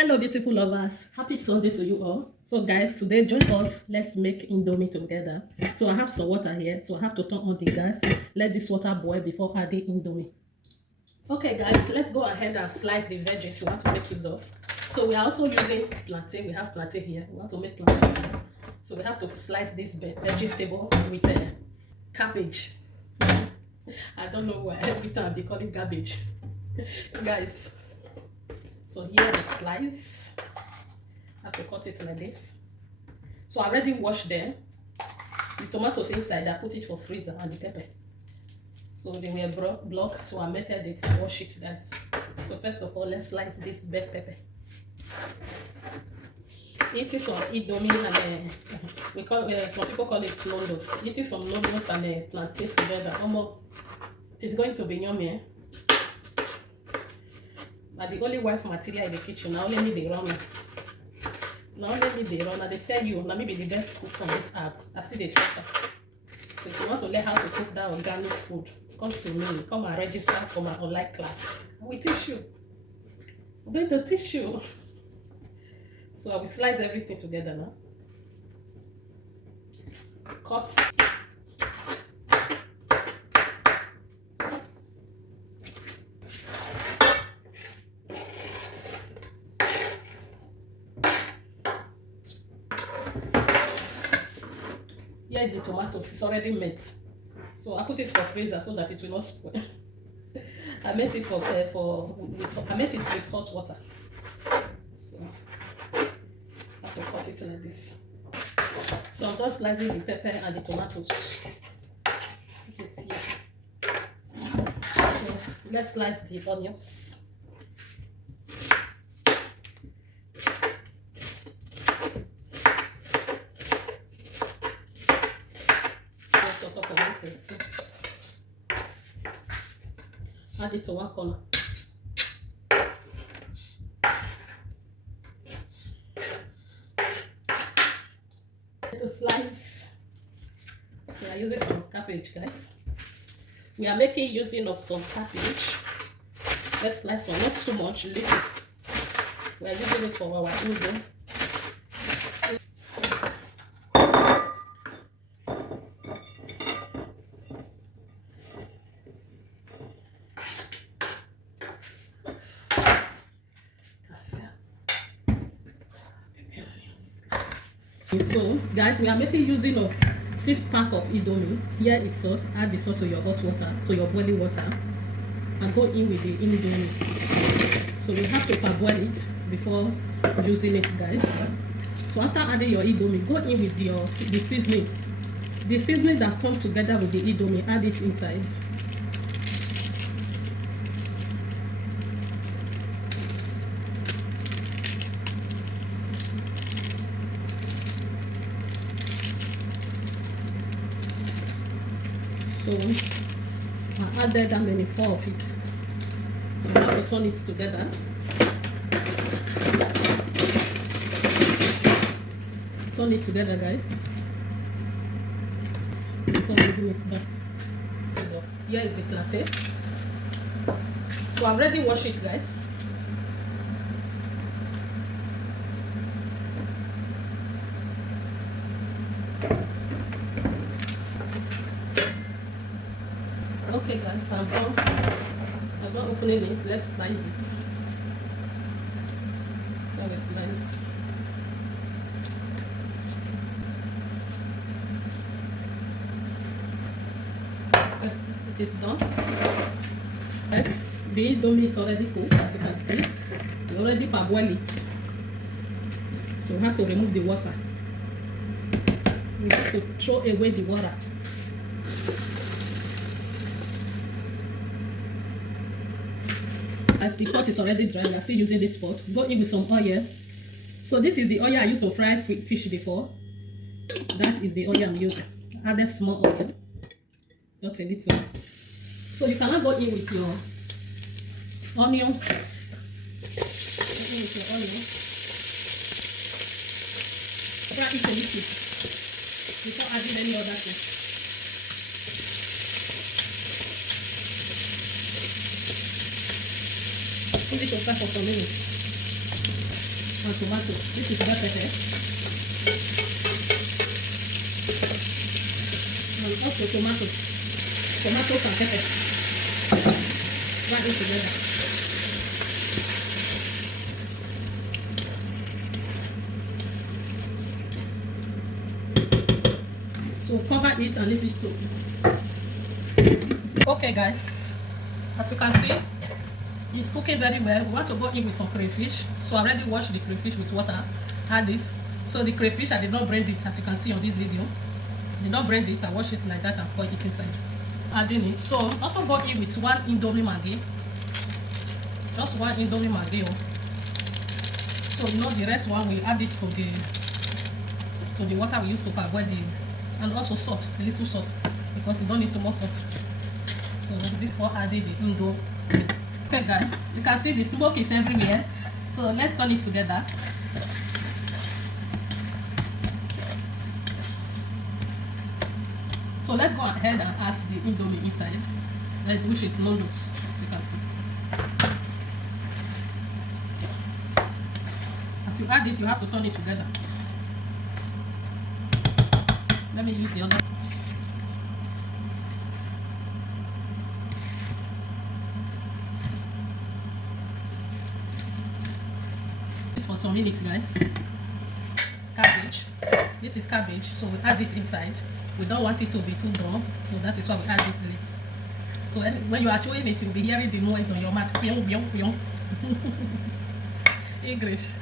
Hello beautiful lovers, happy Sunday to you all. So guys, today join us, let's make indomie together. So I have some water here, so I have to turn on the gas, let this water boil before adding indomie. Okay guys, let's go ahead and slice the veggies we want to make use of. So we are also using plantain. We have plantain here, we want to make plantain. So we have to slice this vegetable with cabbage. I don't know why every time I be calling garbage. Guys, so here the slice. I have to cut it like this. So I already washed them. The tomatoes inside, I put it for freezer, and the pepper. So they were blocked, so I melted it, wash it, guys. So first of all, let's slice this bell pepper. It is some indomie and we call some people call it noodles. It is some noodles and plantain together. Almost, it is going to be yummy. Eh? But the only wife material in the kitchen, now only me the ramen. Now let me the run. They tell you, now maybe the best cook on this app. I see the talker. So if you want to learn how to cook that organic food, come to me. Come and register for my online class. We teach you. We're going to teach you. So I will slice everything together now. Cut. Here is the tomatoes. It's already made. So I put it for freezer so that it will not spoil. I made it I made it with hot water. So I have to cut it like this. So I'm just slicing the pepper and the tomatoes. Put it here. So let's slice the onions. On top of this thing. Add it to one corner. To slice, we are using some cabbage, guys. We are making using of some cabbage. Let's slice some, not too much, little. We are using it for our udon. So guys, we are making using of 6 pack of indomie. Here is salt. Add the salt to your hot water, to your boiling water, and go in with the indomie. So we have to parboil it before using it, guys. So after adding your indomie, go in with the seasoning. The seasoning that comes together with the indomie, add it inside. So I added that many 4 of it. So you have to turn it together. Turn it together, guys. Before we do it down. Here is the plantain. So I've already washed it, guys. Okay guys, I'm done opening it. Let's slice it. So let's slice. Okay, it is done. Yes, the indomie is already cooked, as you can see. We already parboiled it. So we have to remove the water. We have to throw away the water. As the pot is already dry, we are still using this pot. Go in with some oil. So this is the oil I used to fry fish before. That is the oil I'm using. Add a small oil, not a little. So you cannot go in with your onions. Go in with your onions. Fry it a little before adding any other thing. Put it to fry for some minutes. and tomato. This is bell pepper. And also tomato. Tomatoes and pepper. Grind it together. So cover it and leave it to. Okay guys, as you can see, it's cooking very well. We want to go in with some crayfish. So I already washed the crayfish with water, add it. So the crayfish, I did not braid it, as you can see on this video. I did not braid it, I washed it like that and pour it inside. Adding it. So also go in with one Indomie Maggi. Just one Indomie Maggi. So you know the rest one we add it to the water we use to parboil the, and also salt, a little salt, because you don't need too much salt. So before adding the Indomie. Okay guys, you can see the smoke is everywhere. So let's turn it together. So let's go ahead and add the Indomie inside. Let's wish it noodles, as you can see. As you add it, you have to turn it together. Let me use the other. For some minutes, guys. Cabbage. This is cabbage, so we add it inside. We don't want it to be too dull, so that is why we add it in it. So when you are chewing it, you'll be hearing the noise on your mouth. English.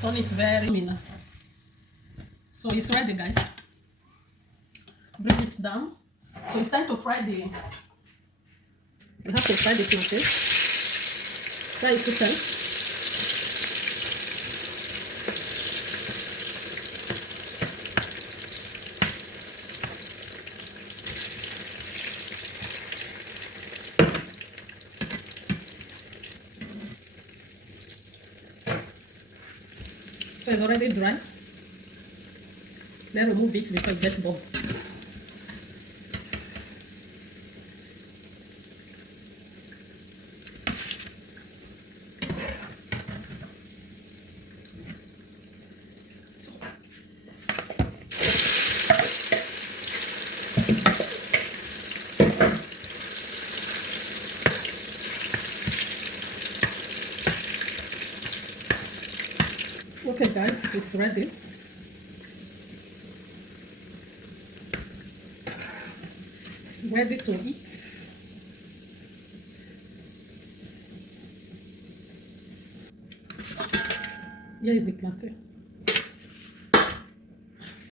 Turn it very minimal. So it's ready, guys. Bring it down. So it's time to fry the. We have to fry the plantain. Fry it to turn. So it's already dry. Then remove it before it gets burnt. Okay guys, it's ready. It's ready to eat. Here is the plantain.